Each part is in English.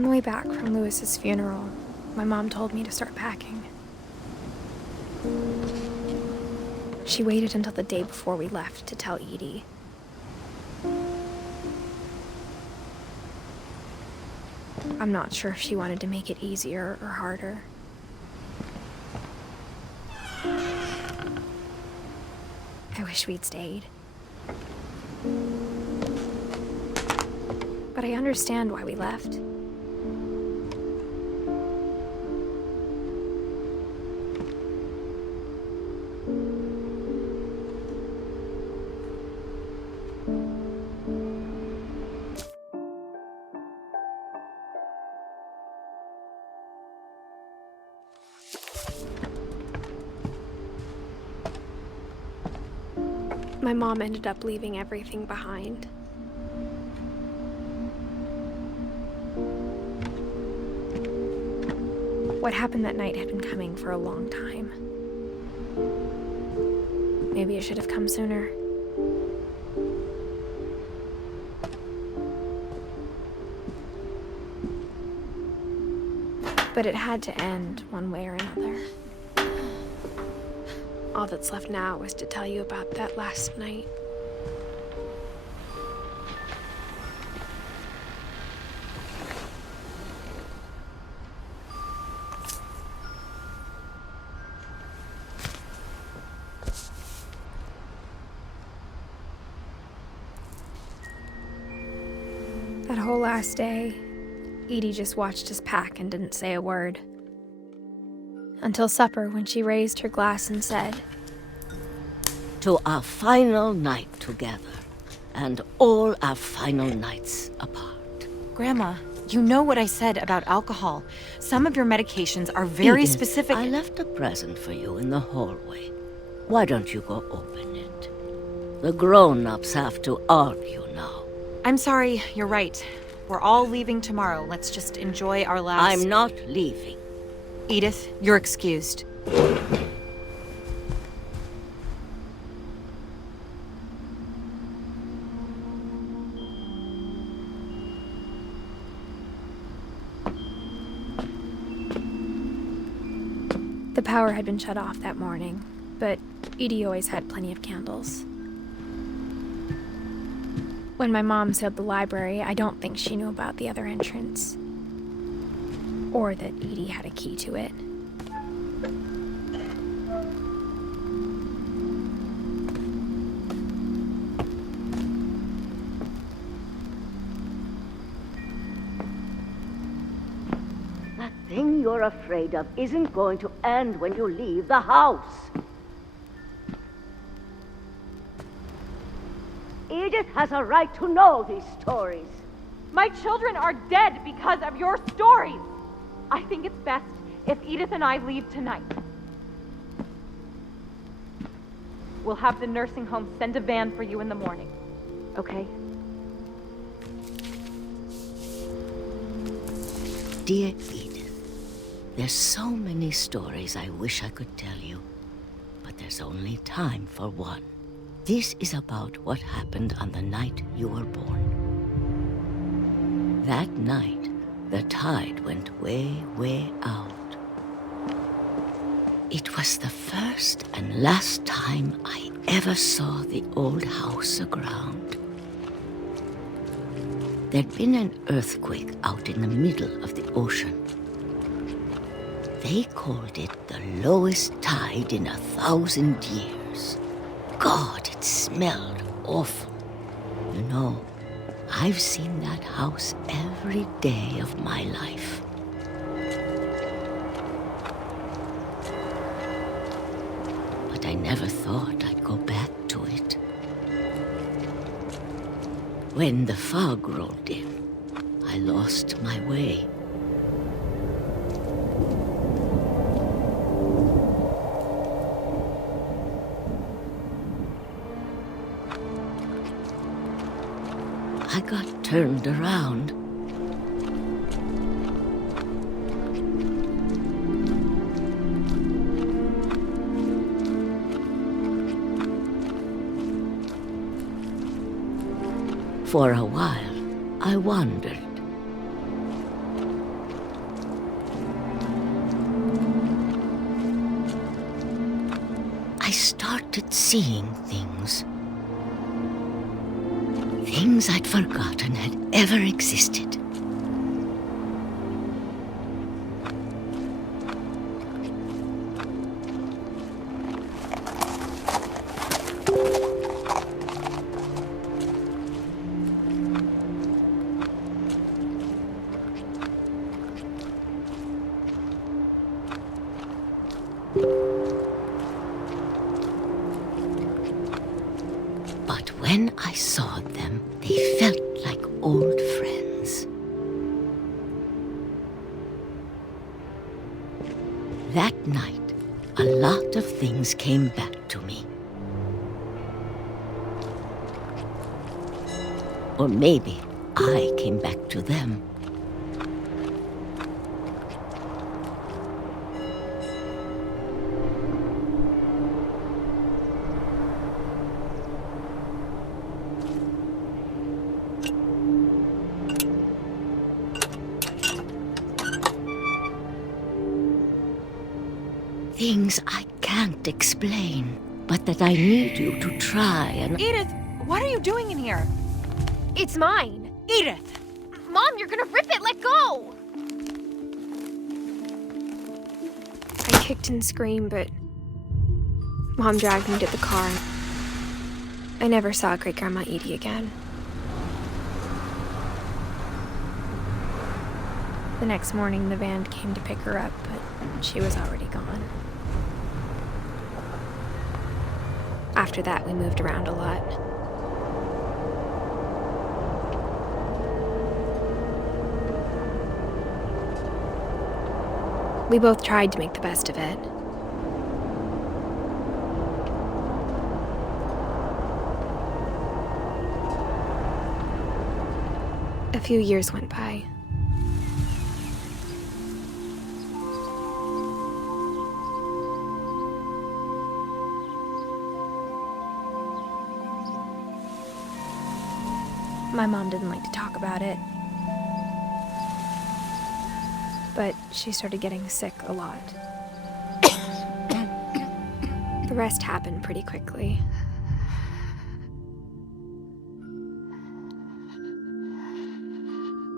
On the way back from Lewis's funeral, my mom told me to start packing. She waited until the day before we left to tell Edie. I'm not sure if she wanted to make it easier or harder. I wish we'd stayed. But I understand why we left. My mom ended up leaving everything behind. What happened that night had been coming for a long time. Maybe it should have come sooner. But it had to end one way or another. All that's left now is to tell you about that last night. That whole last day, Edie just watched us pack and didn't say a word. Until supper, when she raised her glass and said, "To our final night together, and all our final nights apart." Grandma, you know what I said about alcohol. Some of your medications are very Edith, specific. I left a present for you in the hallway. Why don't you go open it? The grown-ups have to argue now. I'm sorry, you're right. We're all leaving tomorrow. Let's just enjoy our last... I'm not leaving. Edith, you're excused. The power had been shut off that morning, but Edie always had plenty of candles. When my mom sealed the library, I don't think she knew about the other entrance. Or that Edie had a key to it. That thing you're afraid of isn't going to end when you leave the house. Edith has a right to know these stories. My children are dead because of your stories. I think it's best if Edith and I leave tonight. We'll have the nursing home send a van for you in the morning, okay? Dear Edith, there's so many stories I wish I could tell you, but there's only time for one. This is about what happened on the night you were born. That night, the tide went way, way out. It was the first and last time I ever saw the old house aground. There'd been an earthquake out in the middle of the ocean. They called it the lowest tide in 1,000 years. God, it smelled awful. You know, I've seen that house every day of my life. But I never thought I'd go back to it. When the fog rolled in, I lost my way. I got turned around. For a while, I wandered. started seeing things. Things I'd forgotten had ever existed. But when I saw them, they felt like old friends. That night, a lot of things came back to me. Or maybe I came back to them. Things I can't explain, but that I need you to try and... Edith, what are you doing in here? It's mine. Edith! Mom, you're gonna rip it. Let go! I kicked and screamed, but Mom dragged me to the car. I never saw Great-Grandma Edie again. The next morning, the van came to pick her up, but she was already gone. After that, we moved around a lot. We both tried to make the best of it. A few years went by. My mom didn't like to talk about it, but she started getting sick a lot. The rest happened pretty quickly.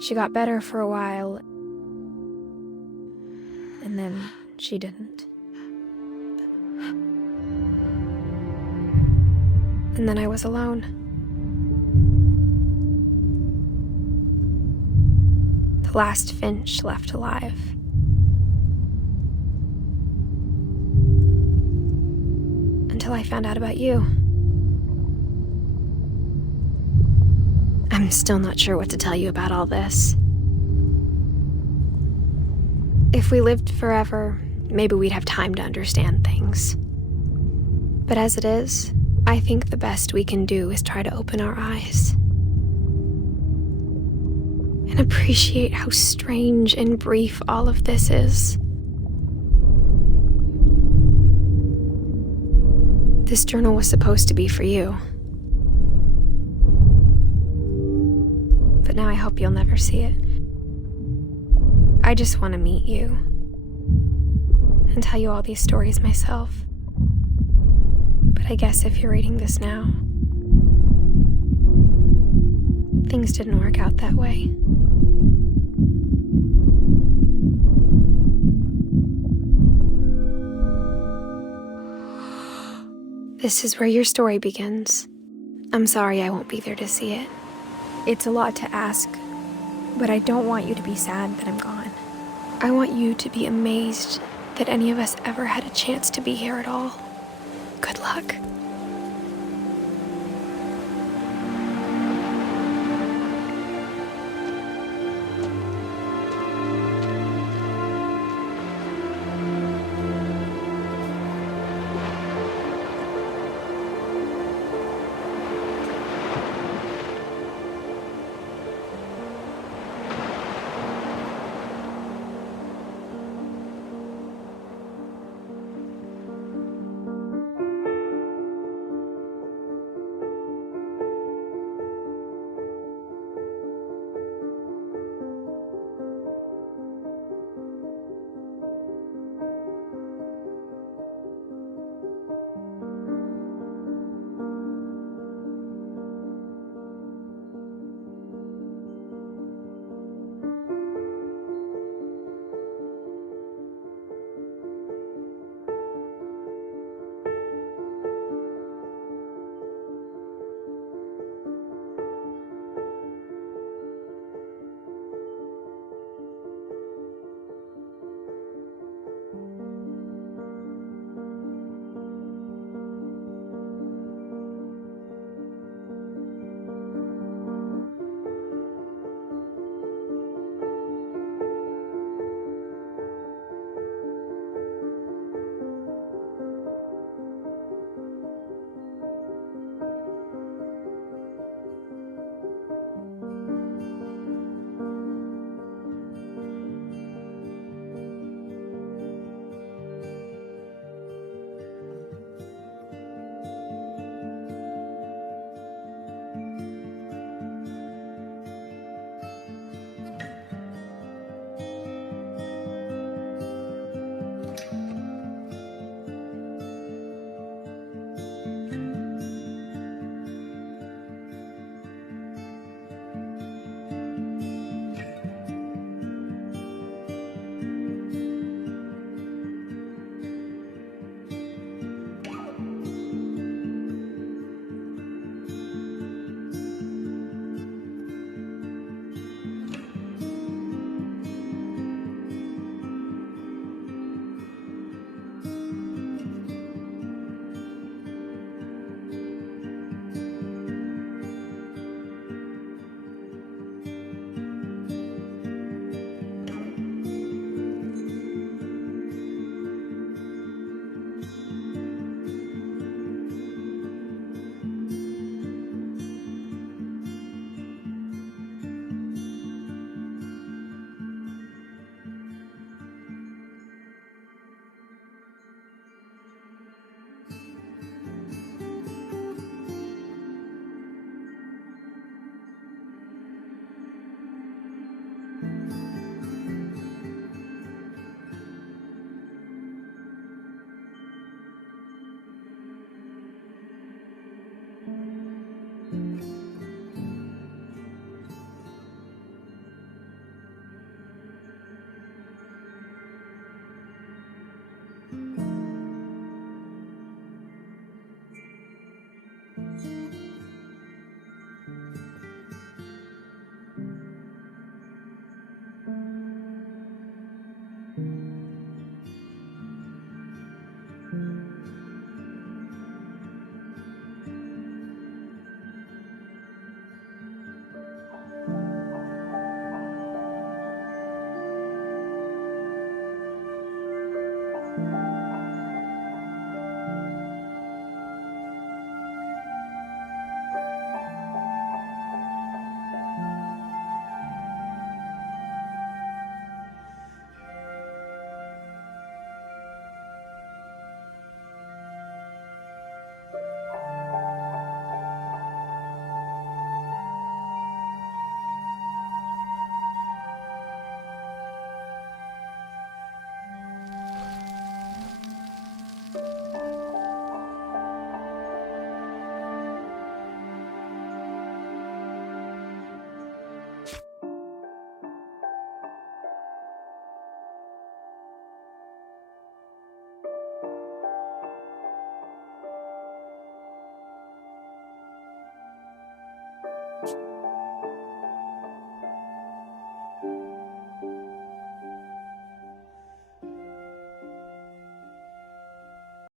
She got better for a while, and then she didn't. And then I was alone. The last Finch left alive. Until I found out about you. I'm still not sure what to tell you about all this. If we lived forever, maybe we'd have time to understand things. But as it is, I think the best we can do is try to open our eyes. And appreciate how strange and brief all of this is. This journal was supposed to be for you. But now I hope you'll never see it. I just want to meet you and tell you all these stories myself. But I guess if you're reading this now, things didn't work out that way. This is where your story begins. I'm sorry I won't be there to see it. It's a lot to ask, but I don't want you to be sad that I'm gone. I want you to be amazed that any of us ever had a chance to be here at all. Good luck.